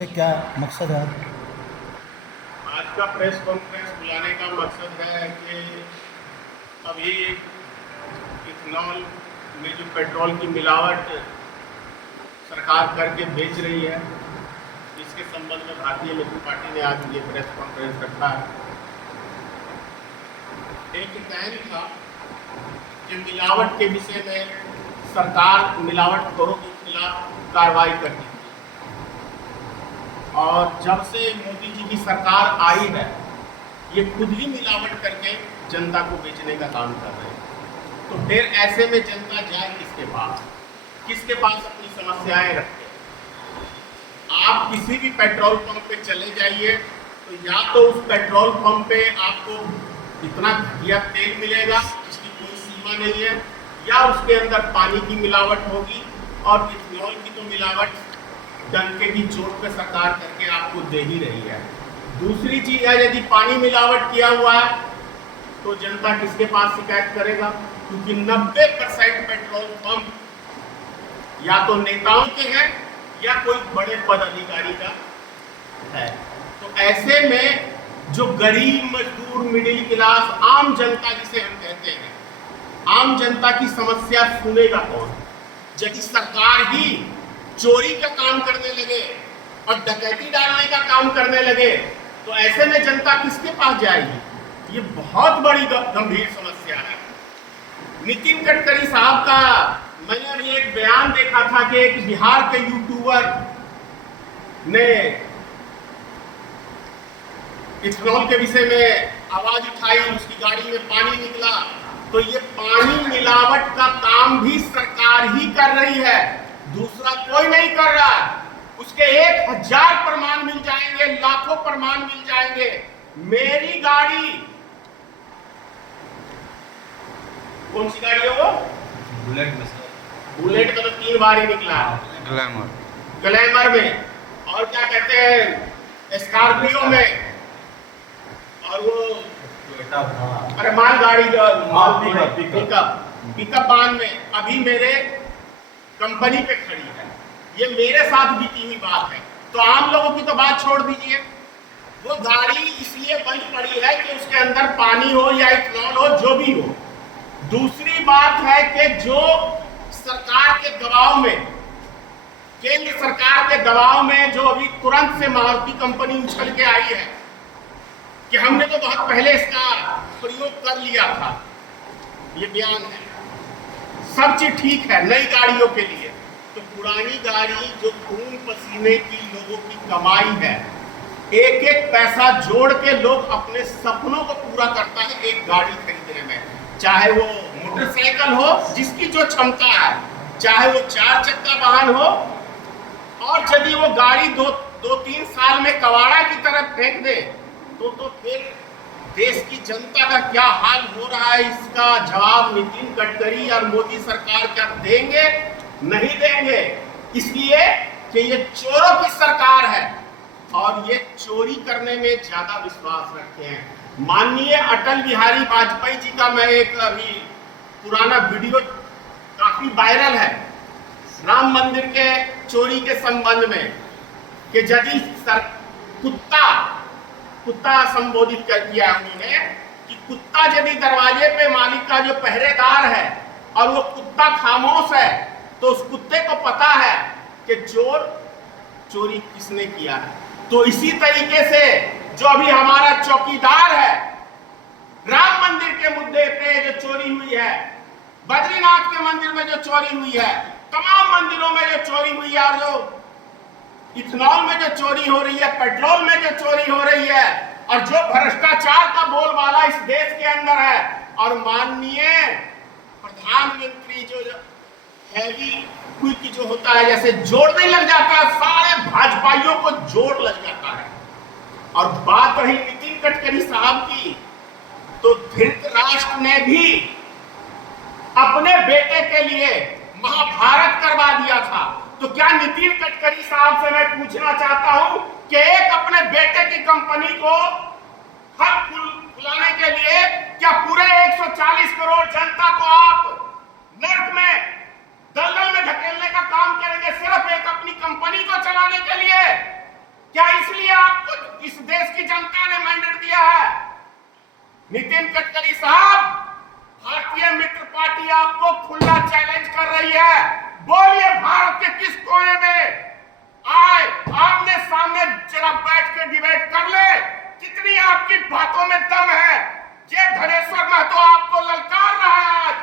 क्या मकसद है? आज का प्रेस कॉन्फ्रेंस बुलाने का मकसद है कि अभी इथेनॉल में जो पेट्रोल की मिलावट सरकार करके बेच रही है, इसके संबंध में भारतीय जनता पार्टी ने आज ये प्रेस कॉन्फ्रेंस रखा है। एक टाइम था कि मिलावट के विषय में सरकार मिलावटखोरों के खिलाफ कार्रवाई करती थी, और जब से मोदी जी की सरकार आई है, ये खुद ही मिलावट करके जनता को बेचने का काम कर रहे हैं। तो फिर ऐसे में जनता जाए किसके पास अपनी समस्याएं रखे? आप किसी भी पेट्रोल पंप पे चले जाइए, तो या तो उस पेट्रोल पंप पे आपको इतना घटिया तेल मिलेगा जिसकी कोई सीमा नहीं है, या उसके अंदर पानी की मिलावट होगी, और इथेनॉल की तो मिलावट डंके की चोट पे सरकार करके आपको दे ही रही है। दूसरी चीज है, यदि पानी मिलावट किया हुआ है तो जनता किसके पास शिकायत करेगा? क्योंकि 90% पेट्रोल पंप या तो नेताओं के हैं या कोई बड़े पदाधिकारी का है। तो ऐसे में जो गरीब, मजदूर, मिडिल क्लास, आम जनता जिसे हम कहते हैं, आम जनता की समस्या सुनेगा कौन? यदि सरकार ही चोरी का काम करने लगे और डकैती डालने का काम करने लगे, तो ऐसे में जनता किसके पास जाएगी? ये बहुत बड़ी गंभीर समस्या है। नितिन गडकरी साहब का मैंने अभी एक बयान देखा था कि एक बिहार के यूट्यूबर ने इथेनॉल के विषय में आवाज उठाई, उसकी गाड़ी में पानी निकला। तो ये पानी मिलावट का काम भी सरकार ही कर रही है, दूसरा कोई नहीं कर रहा। उसके 1000 प्रमाण मिल जाएंगे, लाखों प्रमाण मिल जाएंगे। मेरी गाड़ी, कौन सी गाड़ी है वो? बुलेट में बुलेट का तो 3 बार ही निकला, ग्लैमर में, और क्या कहते हैं, स्कॉर्पियो में, और वो अरे माल गाड़ी जो पिकअप वाहन में अभी मेरे कंपनी पे खड़ी है। ये मेरे साथ बीती हुई बात है। तो आम लोगों की तो बात छोड़ दीजिए, वो गाड़ी इसलिए बंद पड़ी है कि उसके अंदर पानी हो या इथेनॉल हो, जो भी हो। दूसरी बात है कि जो सरकार के दबाव में, केंद्र सरकार के दबाव में, जो अभी तुरंत से मारुति कंपनी उछल के आई है कि हमने तो बहुत पहले इसका प्रयोग कर लिया था, ये बयान है। सब चीज ठीक है नई गाड़ियों के लिए, तो पुरानी गाड़ी जो खून पसीने की लोगों की कमाई है, एक एक पैसा जोड़ के लोग अपने सपनों को पूरा करता है एक गाड़ी खरीदने में। चाहे वो मोटरसाइकिल हो जिसकी जो क्षमता है, चाहे वो 4 चक्का वाहन हो, और यदि वो गाड़ी 2-3 साल में कबाड़ा की तरफ फेंक दे तो फिर देश की जनता का क्या हाल हो रहा है, इसका जवाब नितिन गडकरी और मोदी सरकार क्या देंगे? नहीं देंगे, इसलिए कि ये चोरों की सरकार है और ये चोरी करने में ज्यादा विश्वास रखते हैं। माननीय अटल बिहारी वाजपेयी जी का मैं एक अभी पुराना वीडियो काफी वायरल है, राम मंदिर के चोरी के संबंध में, कि यदि कुत्ता संबोधित कर दिया उन्होंने कि कुत्ता यदि दरवाजे पे मालिक का जो पहरेदार है और वो कुत्ता खामोश है, तो उस कुत्ते को पता है कि चोरी किसने किया है। तो इसी तरीके से जो अभी हमारा चौकीदार है, राम मंदिर के मुद्दे पे जो चोरी हुई है, बद्रीनाथ के मंदिर में जो चोरी हुई है, तमाम मंदिरों में जो चोरी हुई है, और जो इथेनॉल में जो चोरी हो रही है, पेट्रोल में जो चोरी हो रही है, और जो भ्रष्टाचार का बोलबाला इस देश के अंदर है, और माननीय प्रधानमंत्री जो हैवी क्विक जो होता है, जैसे जोड़ने लग जाता है, सारे भाजपाइयों को जोड़ लग जाता है। और बात रही नितिन गडकरी साहब की, तो धृतराष्ट्र ने भी अपने बेटे के लिए महाभारत करवा दिया था। तो क्या नितिन गडकरी साहब से मैं पूछना चाहता हूं कि एक अपने बेटे की कंपनी को फल फुलाने के लिए क्या पूरे 140 करोड़ जनता को आप नर्क में, दलदल में धकेलने का काम करेंगे, सिर्फ एक अपनी कंपनी को चलाने के लिए? इस देश की जनता ने मैंडेट दिया है। नितिन गडकरी साहब, भारतीय मित्र पार्टी आपको खुला चैलेंज कर रही है। बोलिए, भारत के किस कोने में आए आमने सामने जरा बैठ के डिबेट कर ले। कितनी आपकी बातों में दम है। ये धनेश्वर महतो आपको ललकार रहा है। आज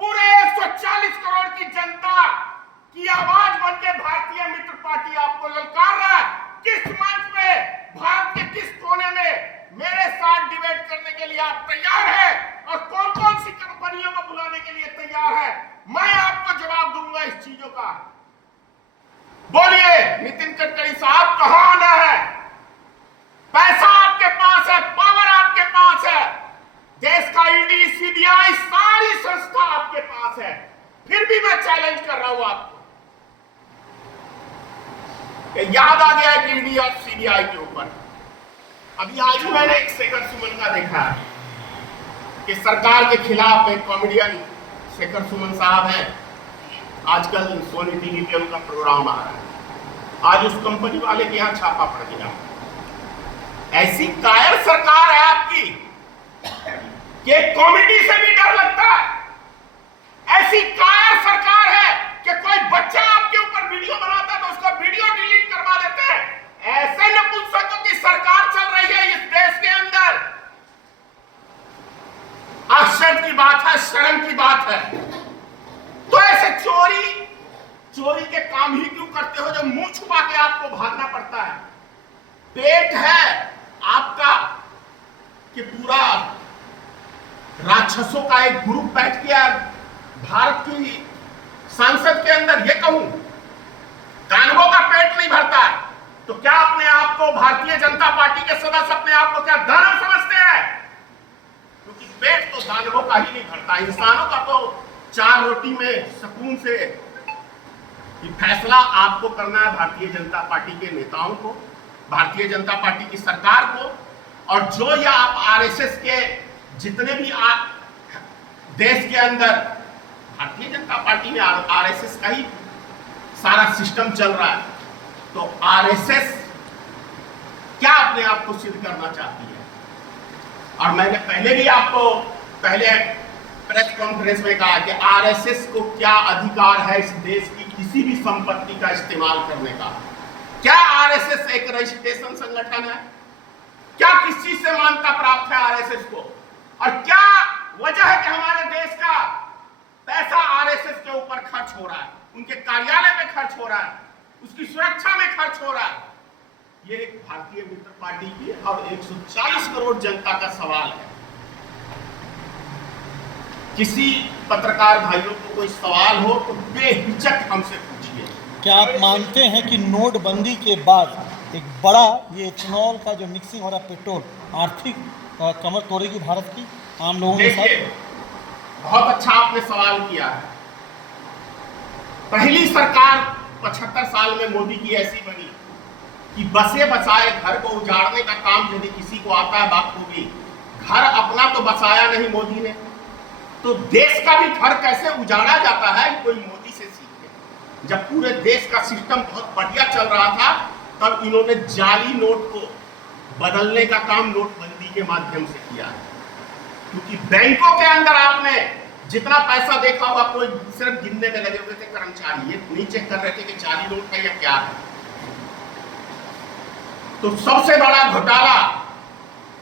पूरे 140 करोड़ की जनता की आवाज बन के भारतीय मित्र पार्टी आपको ललकार रहा है। किस मंच पे, भारत के किस कोने में मेरे साथ डिबेट करने के लिए आप तैयार हैं और कौन कौन सी कंपनियों को बुलाने के लिए तैयार है? मैं आपको जवाब दूंगा इस चीजों का। बोलिए नितिन गडकरी साहब, कहां आना है? पैसा आपके पास है, पावर आपके पास है, देश का ईडी, सीबीआई, सारी संस्था आपके पास है, फिर भी मैं चैलेंज कर रहा हूं आपको। याद आ गया कि ईडी और सीबीआई के ऊपर अभी आज ही मैंने एक शेखर सुमन का देखा है कि सरकार के खिलाफ एक कॉमेडियन शेखर सुमन साहब हैं। आजकल सोनी टीवी पे उनका प्रोग्राम आ रहा है। आज उस कंपनी वाले के यहाँ छापा पड़ गया। ऐसी कायर सरकार है आपकी कि कॉमेडी से भी डर लगता है। ऐसी कायर सरकार है कि कोई बच्चा आपके ऊपर वीडियो बनाता है तो उसका वीडियो डिलीट करवा देते हैं। ऐसे नपुंसकों की सरकार चल रही है इस देश के अंदर। आश्चर्य की बात है, शर्म की बात है। तो ऐसे चोरी के काम ही क्यों करते हो जो मुंह छुपा के आपको भागना पड़ता है? पेट है आपका कि पूरा राक्षसों का एक ग्रुप बैठ गया भारत की संसद के अंदर। ये कहूं, दानवों का पेट नहीं भरता है तो क्या अपने आप को भारतीय जनता पार्टी के सदस्य अपने आप को क्या दानव समझते हैं? क्योंकि पेट तो दानवों का ही नहीं भरता। इंसानों का तो 4 रोटी में सुकून से फैसला आपको करना है भारतीय जनता पार्टी के नेताओं को, भारतीय जनता पार्टी की सरकार को। और जो या आप आरएसएस के जितने भी देश के अंदर भारतीय जनता पार्टी में आरएसएस का ही सारा सिस्टम चल रहा है। तो आरएसएस क्या अपने आप को सिद्ध करना चाहती है? और मैंने पहले भी आपको पहले प्रेस कॉन्फ्रेंस में कहा कि आरएसएस को क्या अधिकार है इस देश की किसी भी संपत्ति का इस्तेमाल करने का? क्या आरएसएस एक रजिस्ट्रेशन संगठन है? क्या किस चीज से मान्यता प्राप्त है आरएसएस को? और क्या वजह है कि हमारे देश का पैसा आरएसएस के ऊपर खर्च हो रहा है, उनके कार्यालय में खर्च हो रहा है, उसकी सुरक्षा में खर्च हो रहा है? ये एक भारतीय मित्र पार्टी की और 140 करोड़ जनता का सवाल है। किसी पत्रकार भाइयों को कोई सवाल हो तो बेहिचक हमसे पूछिए। क्या आप मानते हैं कि नोटबंदी के बाद एक बड़ा ये इथेनॉल का जो मिक्सिंग हो रहा है पेट्रोल आर्थिक कमर तोड़ेगी भारत की आम लोगों के साथ? बहुत अच्छा आपने सवाल किया है। पहली सरकार 75 साल में मोदी की ऐसी बनी कि बसे बसाए घर को उजाड़ने का काम यदि किसी को आता है बात होगी। घर अपना तो बसाया नहीं मोदी ने, तो देश का भी घर कैसे उजाड़ा जाता है कोई मोदी से सीखे। जब पूरे देश का सिस्टम बहुत बढ़िया चल रहा था तब इन्होंने जाली नोट को बदलने का काम नोटबंदी के माध्यम से किया है। क्योंकि बैंकों के अंदर आपने जितना पैसा देखा होगा कोई सिर्फ गिनने में लगे हुए थे कर्मचारी, ये नहीं चेक कर रहे थे कि जाली नोट है या क्या है। तो सबसे बड़ा घोटाला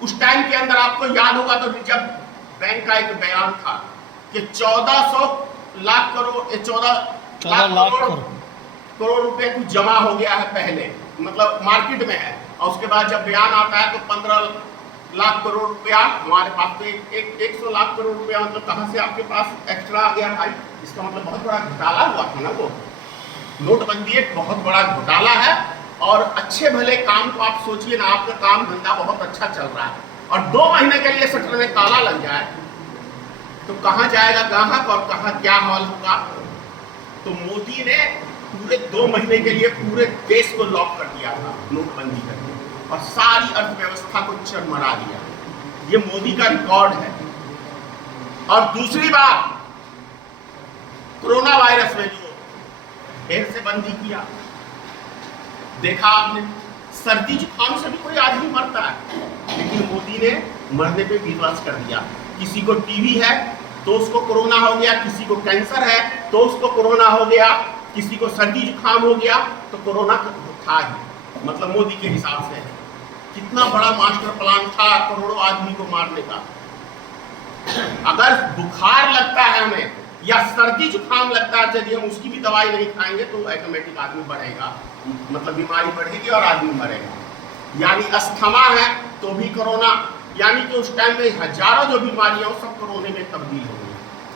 उस टाइम के अंदर आपको याद होगा तो रिजर्व बैंक का एक बयान था कि 1400 लाख करोड़ रुपए कुछ जमा हो गया है पहले, मतलब मार्केट में है। और उसके बाद जब बयान आता है तो 15 लाख करोड़ रुपया हमारे पास, तो 100 लाख करोड़ रुपया मतलब कहां से आपके पास एक्स्ट्रा आ गया भाई? इसका मतलब बहुत बड़ा घोटाला हुआ था ना। वो नोटबंदी एक बहुत बड़ा घोटाला है। और अच्छे भले काम को आप सोचिए ना, आपका काम धंधा बहुत अच्छा चल रहा है और 2 महीने के लिए शटर में ताला लग जाए तो कहां जाएगा ग्राहक और कहां क्या हाल होगा? तो मोदी ने पूरे 2 महीने के लिए पूरे देश को लॉक कर दिया था नोटबंदी करके और सारी अर्थव्यवस्था को चरमरा दिया। ये मोदी का रिकॉर्ड है। और दूसरी बात, कोरोना वायरस में जो ढेर से बंदी किया, देखा आपने सर्दी जुकाम से भी कोई आदमी मरता है, लेकिन मोदी ने मरने पे विश्वास कर दिया। किसी को टीबी है तो उसको कोरोना हो गया, किसी को कैंसर है तो उसको कोरोना हो गया, किसी को सर्दी जुकाम हो गया तो कोरोना था ही। मतलब मोदी के हिसाब से कितना बड़ा मास्टर प्लान था करोड़ों आदमी को मारने का। अगर बुखार लगता है हमें या सर्दी जुकाम लगता है, यदि हम उसकी भी दवाई नहीं खाएंगे तो ऑटोमेटिक आदमी बढ़ेगा, मतलब बीमारी बढ़ेगी और आदमी मरेगा। यानी अस्थमा है तो भी कोरोना, यानी कि उस टाइम में हजारों जो बीमारियां वो सब कोरोना में तब्दील हो गई।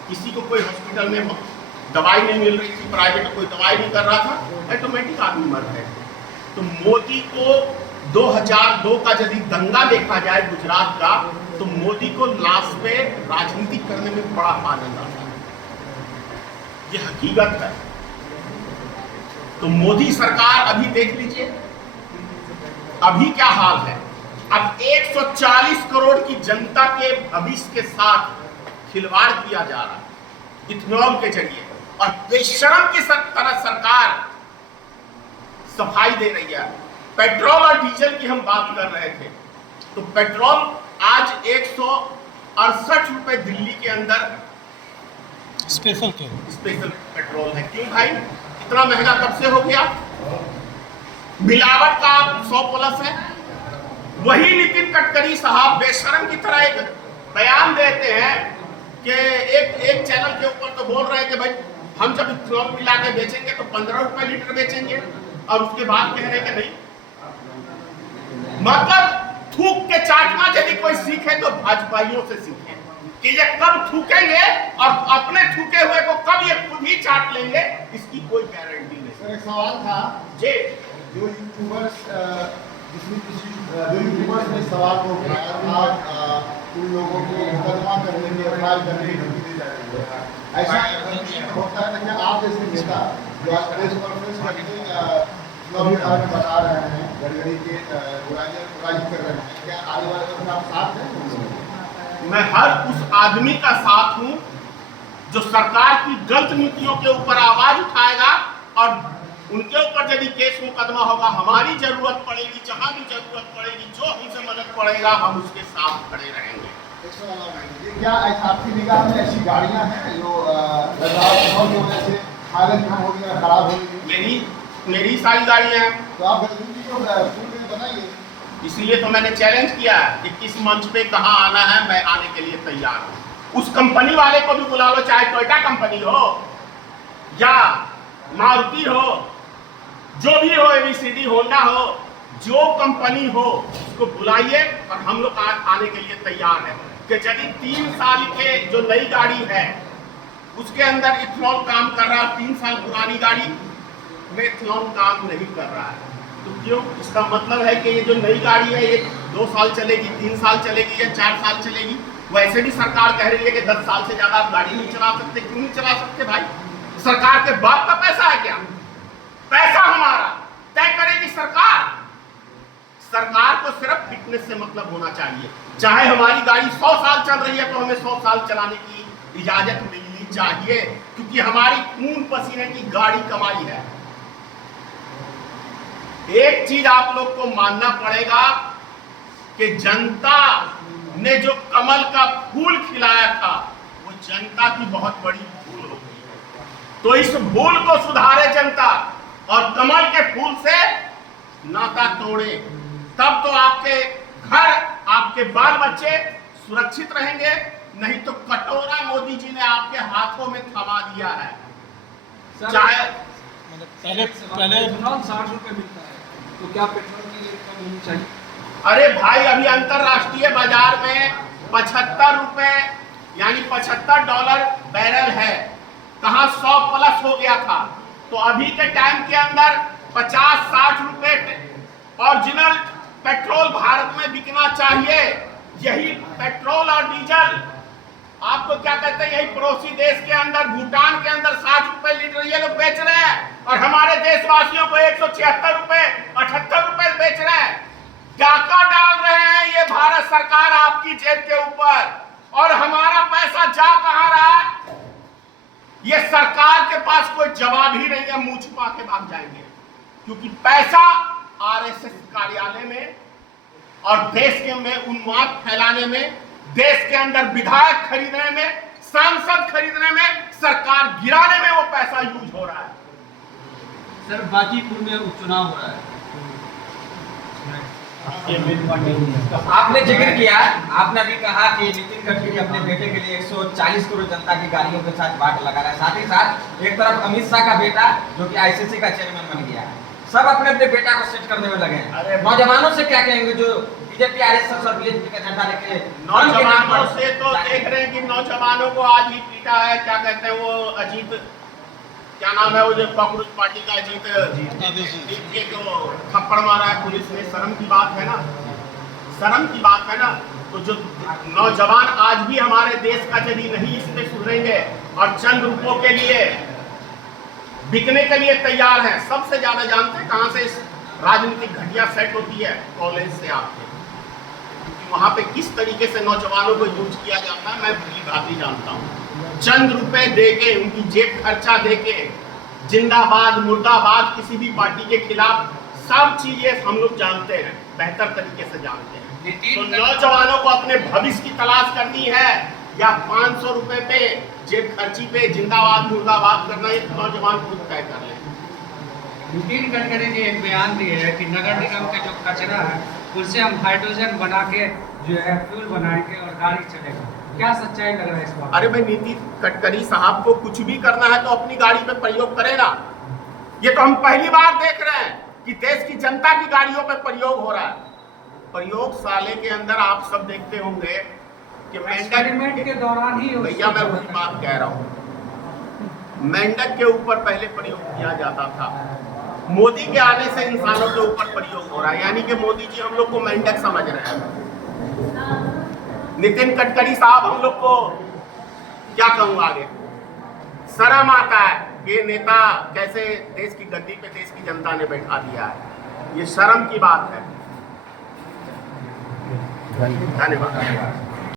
किसी को कोई हॉस्पिटल में दवाई नहीं मिल रही थी, प्राइवेट कोई दवाई नहीं कर रहा था, ऑटोमेटिक आदमी मर रहे थे। तो मोदी को 2002 का यदि दंगा देखा जाए गुजरात का, तो मोदी को लास्ट में राजनीति करने में बड़ा आनंद आता है, ये हकीकत है। तो मोदी सरकार अभी देख लीजिए अभी क्या हाल है। अब 140 करोड़ की जनता के भविष्य के साथ खिलवाड़ किया जा रहा है इथेनॉल के जरिए, और बेशरम की तरह सरकार सफाई दे रही है। पेट्रोल और डीजल की हम बात कर रहे थे, तो पेट्रोल आज 168 रुपए दिल्ली के अंदर स्पेशल पेट्रोल है। क्यों भाई इतना महंगा कब से हो गया? मिलावट का 100+ है। वही नितिन गडकरी साहब बेशरम की तरह एक बयान देते हैं कि एक चैनल के ऊपर तो बोल रहे हैं कि भाई हम जब इथेनॉल मिला के बेचेंगे तो 15 रुपए लीटर बेचेंगे, और उसके बाद कह रहे कि नहीं। मतलब थूक के चाटना यदि कोई सीखे तो भाजपाइयों से सीखे कि ये कब थूकेंगे और अपने थूके हुए को कब ये खुद ही चाट लेंगे, इसकी कोई गारंटी नहीं। सर एक सवाल था जी, जो यूट्यूबर्स ने सवाल को उठाया था, उन लोगों को मुकदमा करने की एफआईआर करने की धमकी दी जा रही है। ऐसा होता है कि आप जैसे नेता जो आज प्रेस कॉन्फ्रेंस करके चुनाव के बारे में बता रहे हैं, गडकरी के बुराई कर रहे हैं, क्या आने वाले वक्त आप साथ हैं? मैं हर उस आदमी का साथ हूं जो सरकार की गलत नीतियों के ऊपर आवाज उठाएगा, और उनके ऊपर यदि केस मुकदमा होगा, हमारी जरूरत पड़ेगी, जहां भी जरूरत पड़ेगी, जो हमसे मदद पड़ेगा, हम उसके साथ खड़े रहेंगे। क्या आपकी निगाह में ऐसी गाड़ियां हैं जो लद्दाख की वजह से हालत कम हो गई है, खराब हो गई? मेरी सारी गाड़ियां हैं। तो आप गडकरी को फूल बनाइए। इसीलिए तो मैंने चैलेंज किया है कि किस मंच पे कहां आना है, मैं आने के लिए तैयार हूं। उस कंपनी वाले को भी बुला लो, चाहे टोयोटा कंपनी हो या मारुति हो, जो भी हो, एबीसीडी होंडा हो, जो कंपनी हो, उसको बुलाइए और हम लोग आने के लिए तैयार हैं। कि यदि 3 साल के जो नई गाड़ी है उसके अंदर इथेनॉल काम कर रहा है, 3 साल पुरानी गाड़ी में इथेनॉल काम नहीं कर रहा है, तो क्यों? इसका मतलब है कि ये जो नई गाड़ी है ये 2 साल चलेगी, 3 साल चलेगी या 4 साल चलेगी। वैसे भी सरकार कह रही है कि 10 साल से ज्यादा आप गाड़ी नहीं चला सकते। क्यों नहीं चला सकते भाई? सरकार के बाप का पैसा है क्या? पैसा हमारा तय करेगी सरकार। सरकार को सिर्फ फिटनेस से मतलब होना चाहिए। चाहे हमारी गाड़ी 100 साल चल रही है तो हमें 100 साल चलाने की इजाजत मिलनी चाहिए, क्योंकि हमारी खून पसीने की गाड़ी कमाई है। एक चीज आप लोग को मानना पड़ेगा कि जनता ने जो कमल का फूल खिलाया था वो जनता की बहुत बड़ी भूल हो गई है। तो इस भूल को सुधारे जनता और कमल के फूल से नाता तोड़े, तब तो आपके घर, आपके बाल बच्चे सुरक्षित रहेंगे। नहीं तो कटोरा मोदी जी ने आपके हाथों में थमा दिया है। चाहे पहले 60 रुपए मिलता है, तो क्या पेट्रोल की रेट कम होनी चाहिए? अरे भाई अभी अंतरराष्ट्रीय बाजार में 75 रुपए यानी $75 बैरल है, कहां 100+ हो गया था। तो अभी के टाइम के अंदर 50-60 रुपए ओरिजिनल पेट्रोल भारत में बिकना चाहिए। यही पेट्रोल और डीजल आपको क्या कहते हैं, यही पड़ोसी देश के अंदर, भूटान के अंदर 60 रुपए लीटर ये लोग बेच रहे हैं, और हमारे देशवासियों को 176 रुपए 78 रुपए बेच रहे हैं। डाका डाल रहे हैं ये भारत सरकार आपकी जेब के ऊपर, और हमारा पैसा जा कहां रहा है? ये सरकार के पास कोई जवाब ही नहीं है, मुंह छुपा के भाग जाएंगे, क्योंकि पैसा आरएसएस कार्यालय में और देश के में उन्माद फैलाने में, देश के अंदर विधायक खरीदने में, सांसद खरीदने में, सरकार गिराने में वो पैसा यूज हो रहा है। सर बाजीपुर में उपचुनाव हो रहा है, आपने जिक्र किया, आपने भी कहा कि नितिन गडकरी अपने बेटे के लिए 140 करोड़ जनता की गाड़ियों के साथ बाट लगा रहा है। साथ ही साथ एक तरफ अमित शाह का बेटा जो कि आईसीसी का चेयरमैन बन गया है, सब अपने अपने बेटा को सेट करने में लगे हैं। नौजवानों से क्या कहेंगे जो बीजेपी आरएसएस और बीजेपी का झंडा लेके? नौजवानों से तो देख रहे हैं कि नौजवानों को आज ही पीटा है, क्या कहते हैं वो अजीत, क्या नाम है वो जो कांग्रेस पार्टी का अजीत के जो थप्पड़ मारा है पुलिस ने। शर्म की बात है ना, शर्म की बात है ना। तो जो नौजवान आज भी हमारे देश का यदि नहीं इस पे सुधरेंगे और चंद रुपयों के लिए बिकने के लिए तैयार हैं। सबसे ज्यादा जानते हैं कहां से इस राजनीतिक घटिया सेट होती है? कॉलेज से आपके, क्योंकि वहां पे किस तरीके से नौजवानों को यूज किया जाता है मैं भली भांति जानता हूँ। चंद रुपए देके, उनकी जेब खर्चा देके, जिंदाबाद मुर्दाबाद किसी भी पार्टी के खिलाफ, सब चीजें हम लोग जानते हैं, बेहतर तरीके से जानते हैं। तो नौजवानों को अपने भविष्य की तलाश करनी है या 500 रुपए पे जेब खर्ची पे जिंदाबाद मुर्दाबाद करना, एक नौजवान खुद तय कर ले। नितिन गडकरी जी एक बयान दिए है कि नगर निगम के जो कचरा है उससे हम हाइड्रोजन बना के जो है फ्यूल बनाएंगे और गाड़ी चलेगा। क्या सच्चाई लग रहा है इस बात? अरे भाई, नितिन गडकरी साहब को कुछ भी करना है तो अपनी गाड़ी पे प्रयोग करेगा। ये तो हम पहली बार देख रहे हैं कि देश की जनता की गाड़ियों पे प्रयोग हो रहा है। प्रयोगशाला के अंदर आप सब देखते होंगे कि एक्सपेरिमेंट के दौरान ही भैया मैं वही बात कह रहा हूँ, मेंढक के ऊपर पहले प्रयोग किया जाता था, मोदी के आने से इंसानों के ऊपर प्रयोग हो रहा है। यानी कि मोदी जी हम लोग को मेंढक समझ रहे हैं। नितिन गडकरी साहब हम लोग को क्या कहूँ आगे, शर्म आता है कि नेता कैसे देश की गद्दी पे देश की जनता ने बैठा दिया है। ये शर्म की बात है। धन्यवाद।